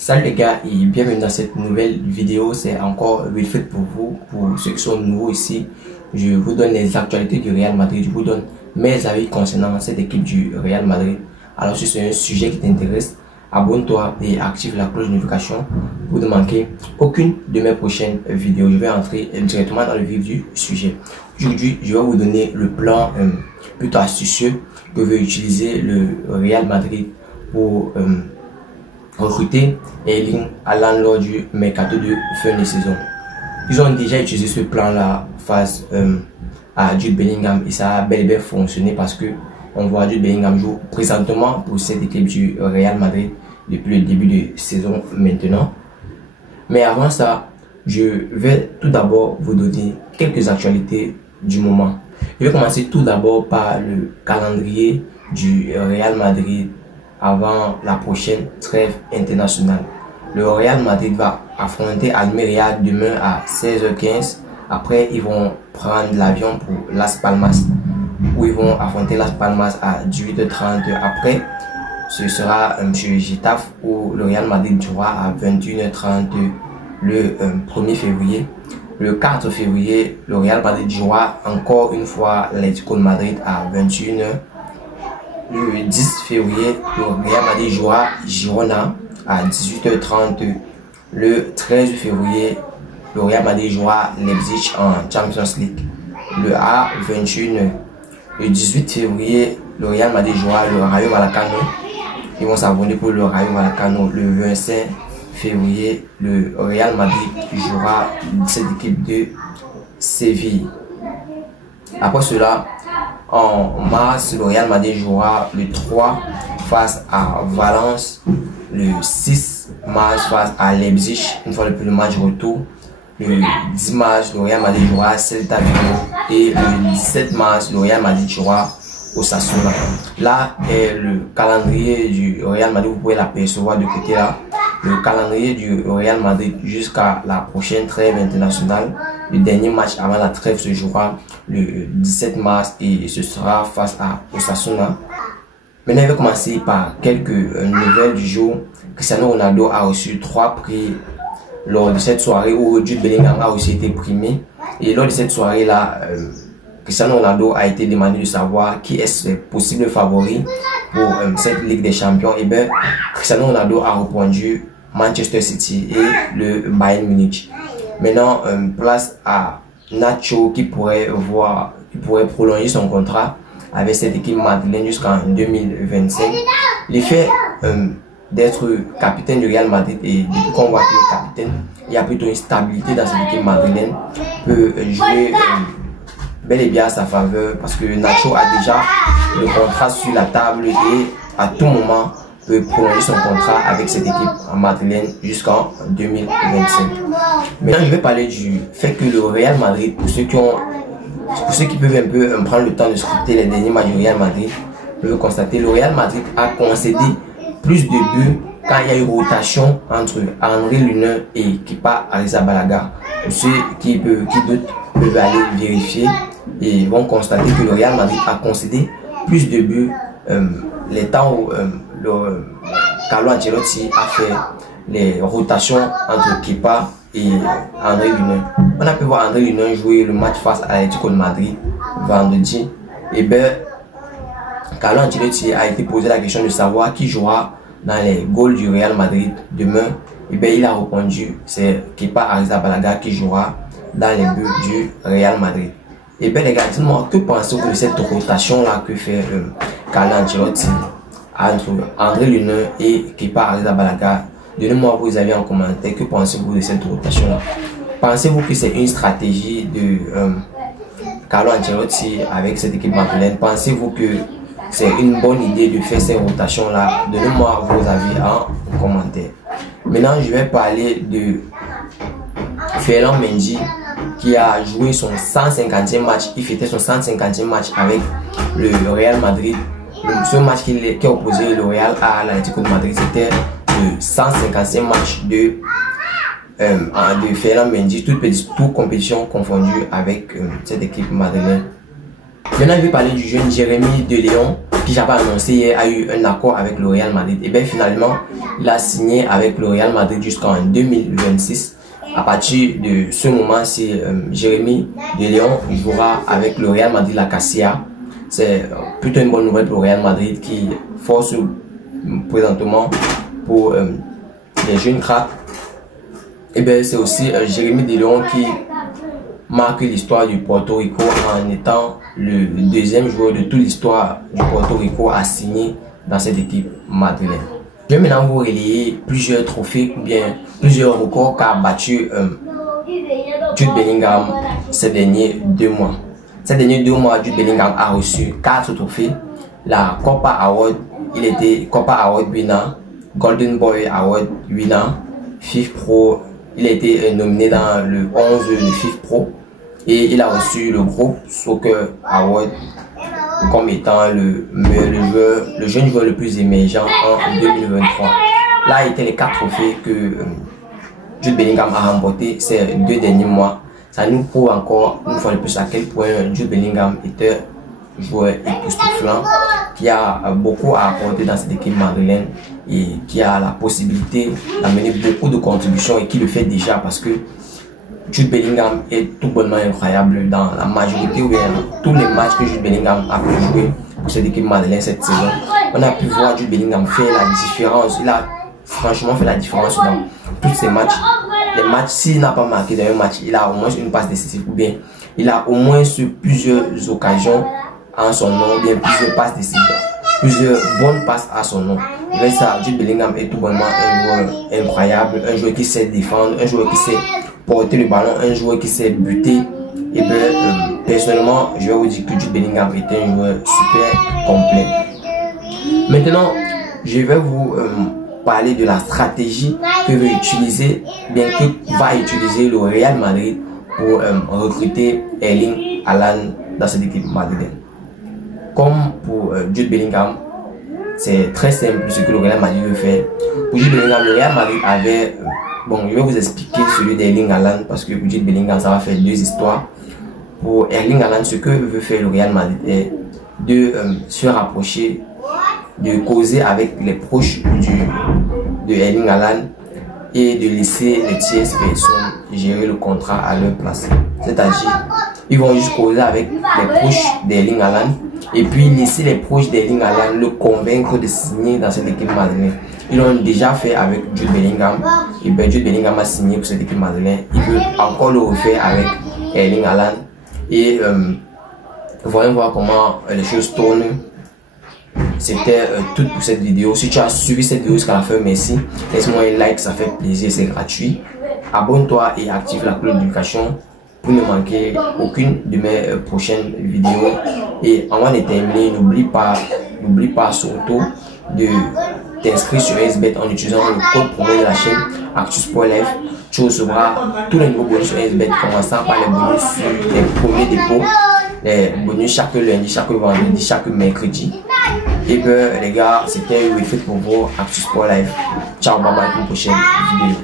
Salut les gars et bienvenue dans cette nouvelle vidéo. C'est encore Wilfred pour vous. Pour ceux qui sont nouveaux ici, je vous donne les actualités du Real Madrid. Je vous donne mes avis concernant cette équipe du Real Madrid. Alors si c'est un sujet qui t'intéresse, abonne-toi et active la cloche de notification pour ne manquer aucune de mes prochaines vidéos. Je vais entrer directement dans le vif du sujet. Aujourd'hui, je vais vous donner le plan plutôt astucieux que veut utiliser le Real Madrid pour recruter Erling Haaland lors du mercato de fin de saison. Ils ont déjà utilisé ce plan-là face à Jude Bellingham et ça a bel et bien fonctionné parce que on voit Jude Bellingham jouer présentement pour cette équipe du Real Madrid depuis le début de saison maintenant. Mais avant ça, je vais tout d'abord vous donner quelques actualités du moment. Je vais commencer tout d'abord par le calendrier du Real Madrid avant la prochaine trêve internationale. Le Real Madrid va affronter Almeria demain à 16h15. Après, ils vont prendre l'avion pour Las Palmas, où ils vont affronter Las Palmas à 18h30. Après, ce sera chez Getafe, où le Real Madrid jouera à 21h30 le 1er février. Le 4 février, le Real Madrid jouera encore une fois l'Atlético de Madrid à 21h. Le 10 février, le Real Madrid jouera Girona à 18h30. Le 13 février, le Real Madrid jouera Leipzig en Champions League. Le A 21h. Le 18 février, le Real Madrid jouera le Rayo Vallecano. Ils vont s'abonner pour le Rayo Vallecano. Le 25 février, le Real Madrid jouera cette équipe de Séville. Après cela, en mars, le Real Madrid jouera le 3 face à Valence, le 6 mars face à Leipzig, une fois le match retour. Le 10 mars, le Real Madrid jouera à Celta Vigo et le 17 mars, le Real Madrid jouera au Osasuna. Là est le calendrier du Real Madrid, vous pouvez l'apercevoir de côté là. Le calendrier du Real Madrid jusqu'à la prochaine trêve internationale. Le dernier match avant la trêve se jouera le 17 mars et ce sera face à Osasuna. Maintenant, je vais commencer par quelques nouvelles du jour. Cristiano Ronaldo a reçu 3 prix lors de cette soirée où Jude Bellingham a aussi été primé. Et lors de cette soirée-là, Cristiano Ronaldo a été demandé de savoir qui est ses possibles favoris pour cette Ligue des Champions. Et bien, Cristiano Ronaldo a répondu Manchester City et le Bayern Munich. Maintenant, place à Nacho qui pourrait prolonger son contrat avec cette équipe madrilène jusqu'en 2025. L'effet d'être capitaine du Real Madrid et depuis qu'on voit qu'il est capitaine, il y a plutôt une stabilité dans cette équipe madrilène, peut jouer bel et bien à sa faveur parce que Nacho a déjà le contrat sur la table et à tout moment peut prolonger son contrat avec cette équipe madrilène jusqu'en 2025. Maintenant, je vais parler du fait que le Real Madrid, pour ceux qui peuvent un peu prendre le temps de scruter les derniers matchs du Real Madrid, peuvent constater que le Real Madrid a concédé plus de buts quand il y a eu rotation entre André Lunin et Kepa Arrizabalaga. Pour ceux qui doutent peuvent aller vérifier et vont constater que le Real Madrid a concédé plus de buts les temps où Carlo Ancelotti a fait les rotations entre Kepa et André Lunin. On a pu voir André Lunin jouer le match face à l'Atlético de Madrid vendredi. Et bien, Carlo Ancelotti a été posé la question de savoir qui jouera dans les goals du Real Madrid demain. Et bien, il a répondu c'est Kepa Arrizabalaga qui jouera dans les buts du Real Madrid. Et bien les gars, dites-moi, que pensez-vous de cette rotation-là que fait Carlo Ancelotti entre André Lunin et Kepa Arrizabalaga? Donnez-moi vos avis en commentaire. Que pensez-vous de cette rotation-là? Pensez-vous que c'est une stratégie de Carlo Ancelotti avec cette équipe madrilène? Pensez-vous que c'est une bonne idée de faire ces rotations-là? Donnez-moi vos avis en commentaire. Maintenant, je vais parler de Ferland Mendy qui a joué son 150e match. Il fêtait son 150e match avec le Real Madrid. Ce match qui a opposé le Real à l'Atlético de Madrid, c'était le 150e match de Ferland Mendy, toute compétition confondue avec cette équipe madrilène. Maintenant, je vais parler du jeune Jérémy De Leon, qui j'avais annoncé hier, a eu un accord avec le Real Madrid. Et bien finalement, il a signé avec le Real Madrid jusqu'en 2026. À partir de ce moment, c'est Jérémy De Leon jouera avec le Real Madrid La Casilla. C'est plutôt une bonne nouvelle pour le Real Madrid qui force présentement pour les jeunes cracks. Et bien c'est aussi Jérémy De Leon qui marque l'histoire du Porto Rico en étant le deuxième joueur de toute l'histoire du Porto Rico à signer dans cette équipe madrilène. Je vais maintenant vous relayer plusieurs trophées ou bien plusieurs records qu'a battu Jude Bellingham ces derniers 2 mois. Ces derniers 2 mois, Jude Bellingham a reçu 4 trophées. La Copa Award, il était Copa Award winner, Golden Boy Award winner, FIFA Pro, il a été nominé dans le 11 de FIFA Pro et il a reçu le groupe Soccer Award comme étant le jeune joueur le plus émergent en 2023. Là, il était les 4 trophées que Jude Bellingham a remporté ces 2 derniers mois. Ça nous prouve encore une fois de plus à quel point Jude Bellingham était un joueur époustouflant qui a beaucoup à apporter dans cette équipe madrilène et qui a la possibilité d'amener beaucoup de contributions et qui le fait déjà parce que Jude Bellingham est tout bonnement incroyable dans la majorité ou bien tous les matchs que Jude Bellingham a pu jouer pour cette équipe madrilène cette saison. On a pu voir Jude Bellingham faire la différence. Il a franchement fait la différence dans tous ces matchs. Les matchs, s'il n'a pas marqué dans un match, il a au moins une passe décisive ou bien il a au moins sur plusieurs occasions en son nom, ou bien plusieurs passes décisives, plusieurs bonnes passes à son nom. Avec ça, Jude Bellingham est tout bonnement un joueur incroyable, un joueur qui sait défendre, un joueur qui sait porter le ballon, un joueur qui sait buter. Et bien, personnellement, je vais vous dire que Jude Bellingham est un joueur super complet. Maintenant, je vais vous parler de la stratégie que va utiliser le Real Madrid pour recruter Erling Haaland dans cette équipe madrilène. Comme pour Jude Bellingham, c'est très simple ce que le Real Madrid veut faire. Pour Jude Bellingham, le Real Madrid avait... bon, je vais vous expliquer celui d'Erling Haaland parce que pour Jude Bellingham, ça va faire 2 histoires. Pour Erling Haaland, ce que veut faire le Real Madrid est de se rapprocher, de causer avec les proches de Erling Haaland et de laisser les tierces personnes gérer le contrat à leur place. C'est-à-dire, ils vont juste causer avec les proches d'Erling Haaland et puis laisser les proches d'Erling Haaland le convaincre de signer dans cette équipe madrilène. Ils l'ont déjà fait avec Jude Bellingham et ben Jude Bellingham a signé pour cette équipe madrilène. Il veut encore le refaire avec Erling Haaland et voyons voir comment les choses tournent. C'était tout pour cette vidéo. Si tu as suivi cette vidéo jusqu'à la fin, merci. Laisse-moi un like, ça fait plaisir, c'est gratuit. Abonne-toi et active la cloche de notification pour ne manquer aucune de mes prochaines vidéos. Et avant de terminer, n'oublie pas surtout de t'inscrire sur SBet en utilisant le code promo de la chaîne ActuSport.live. Tu recevras tous les nouveaux bonus sur SBet, commençant par les bonus sur les premiers dépôts, les bonus chaque lundi, chaque vendredi, chaque mercredi. Et bien les gars, c'était Wilfried pour vous, ActuSport.live. Ciao, bye bye pour une prochaine vidéo.